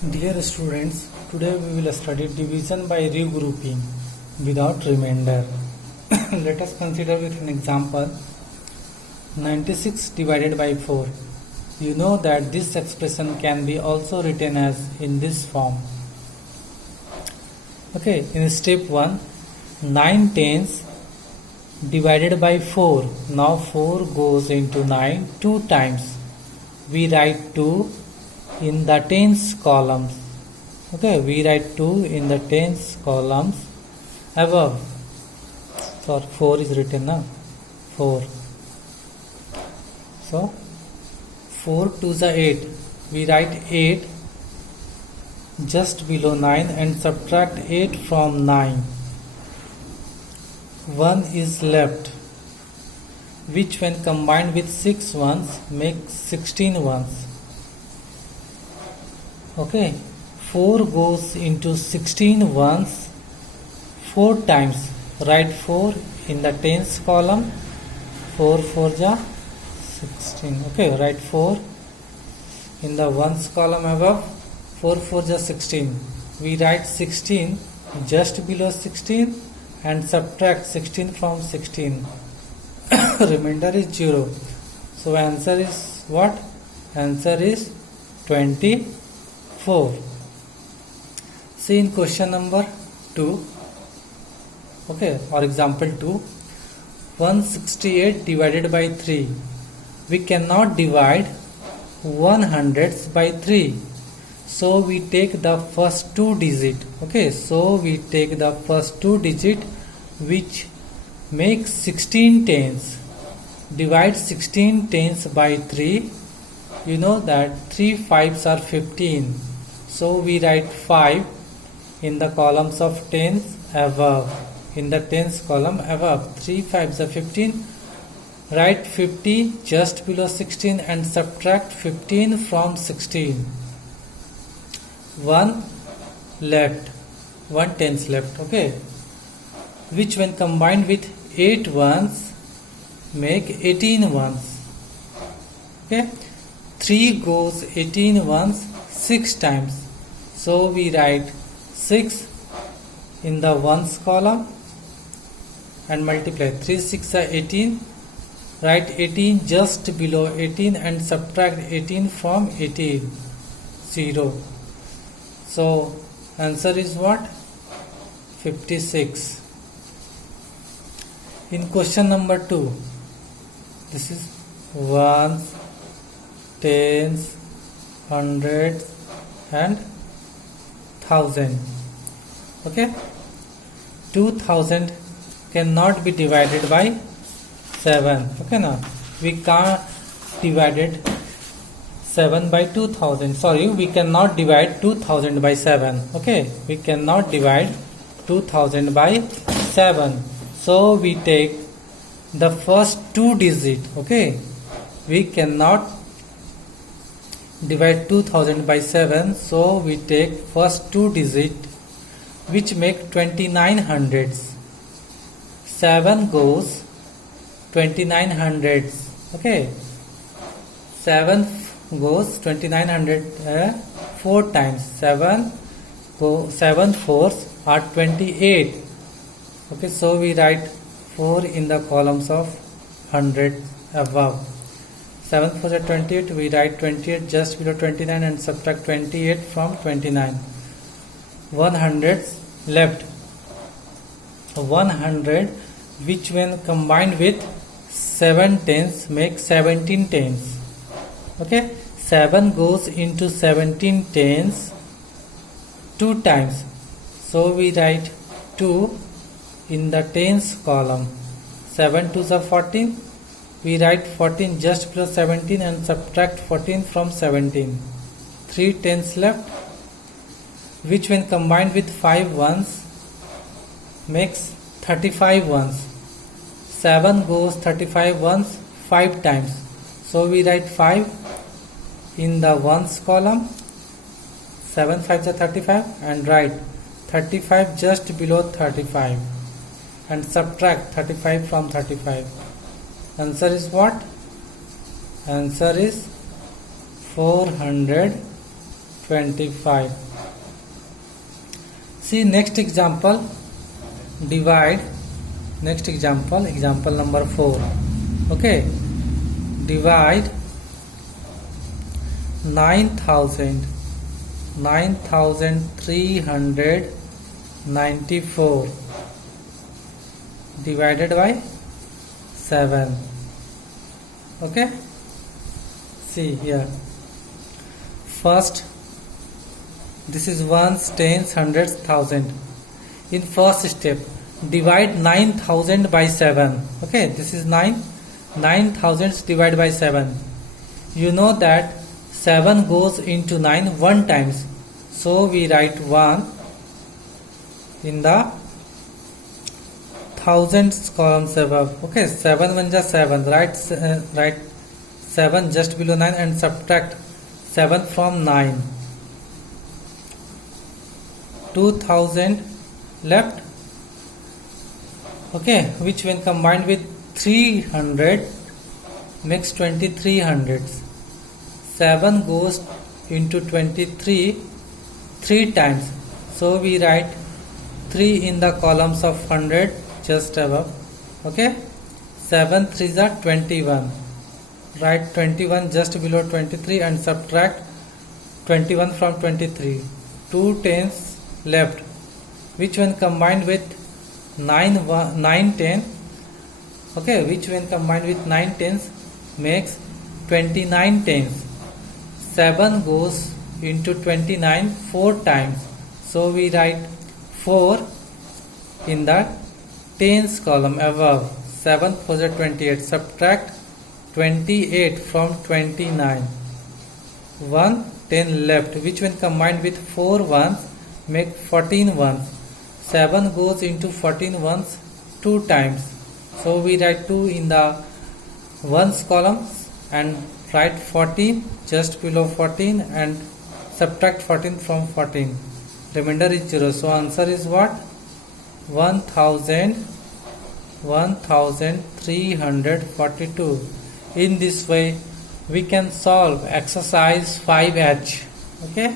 Dear students, today we will study division by regrouping without remainder. Let us consider with an example 96 divided by 4. You know that this expression can be also written as in this form. Okay, in step 1, 9 tens divided by 4. Now 4 goes into 9 2 times. We write 2 in the tens columns. Okay, we write 2 in the tens columns above. So 4 is written now. 4. So 4 to the 8. We write 8 just below 9 and subtract 8 from 9. 1 is left, which when combined with 6 ones makes 16 ones. Okay, 4 goes into 16 ones 4 times. Write 4 in the tens column. 4 4 ja 16. Okay, write 4 in the ones column above. 4 4 ja 16. We write 16 just below 16 and subtract 16 from 16. Remainder is 0. So answer is what? Answer is 24. See in question number 2. Okay, or example 2. 168 divided by 3. We cannot divide 100s by 3. So we take the first 2 digit. Okay, so we take the first 2 digit which makes 16 tens. Divide 16 tens by 3. You know that 3 5s are 15. So we write 5 in the columns of tens above. In the tens column above. 3 5s are 15. Write 50 just below 16 and subtract 15 from 16. 1 left. 1 tens left. Okay. Which when combined with 8 ones make 18 ones. Okay. 3 goes 18 ones 6 times. So we write 6 in the ones column and multiply. 3 6 are 18. Write 18 just below 18 and subtract 18 from 18. 0. So answer is what? 56. In question number 2, this is ones, tens, hundreds and thousand. Okay, 2000 cannot be divided by 7. Okay, now we can't divide 7 by 2000. Sorry, we cannot divide 2000 by 7. Okay, we cannot divide 2000 by 7. So we take the first 2 digit. Okay, we cannot divide 2000 by 7. So we take first 2 digit which make 29 hundreds. 7 goes 29 hundreds. Okay, 7 goes 2900 4 times. 7 fours are 28. Okay, so we write 4 in the columns of 100 above. 7 fours are 28. We write 28 just below 29 and subtract 28 from 29. 100 left. 100 which when combined with 7 tens make 17 tens. Okay, 7 goes into 17 tens 2 times. So we write 2 in the tens column. 7 2s are 14. We write 14 just below 17 and subtract 14 from 17. 3 tens left, which when combined with 5 ones makes 35 ones. 7 goes 35 ones 5 times. So we write 5 in the ones column. 7 5s are 35 and write 35 just below 35 and subtract 35 from 35. Answer is what? Answer is 400 25. See next example, divide. Next example, example number 4. Okay, divide 9394 divided by 7. Okay, see here. First, this is ones, tens, hundreds, thousand. In first step, divide 9000 by 7. Okay, this is 9000 divided by 7. You know that 7 goes into 9 one times, so we write 1 in the thousands columns above. Okay, 7 1 ja 7. Write 7 just below 9 and subtract 7 from 9. 2000 left. Okay, which when combined with 300 makes 2300. 7 goes into 23 3 times, so we write 3 in the columns of 100 just above. Okay, 7 3s are 21. Write 21 just below 23 and subtract 21 from 23. 2 tens left, which when combined with 9 10. Okay, which when combined with 9 tens makes 29 tens. 7 goes into 29 4 times, so we write 4 in the tens column above. 7 4 is 28. Subtract 28 from 29. 1 10 left, which when combined with 4 ones make 14 ones. 7 goes into 14 ones 2 times, so we write 2 in the ones column and write 14 just below 14 and subtract 14 from 14. Remainder is 0, so answer is what? 1342. In this way we can solve exercise 5H. Okay.